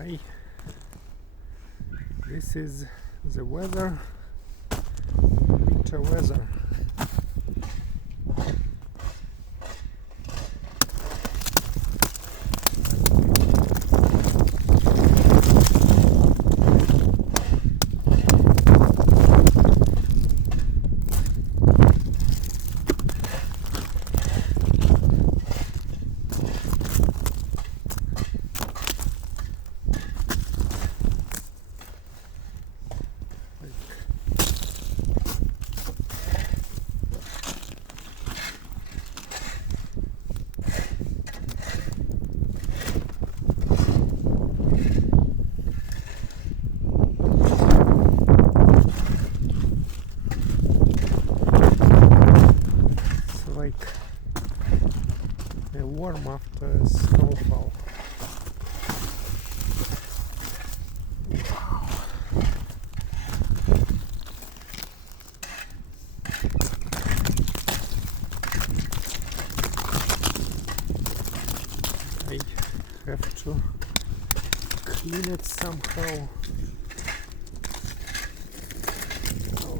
Hi, this is the weather, winter weather. Like a warm after snowfall. Wow. I have to clean it somehow. Oh,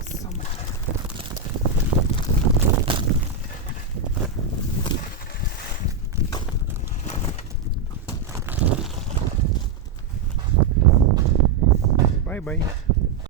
bye bye.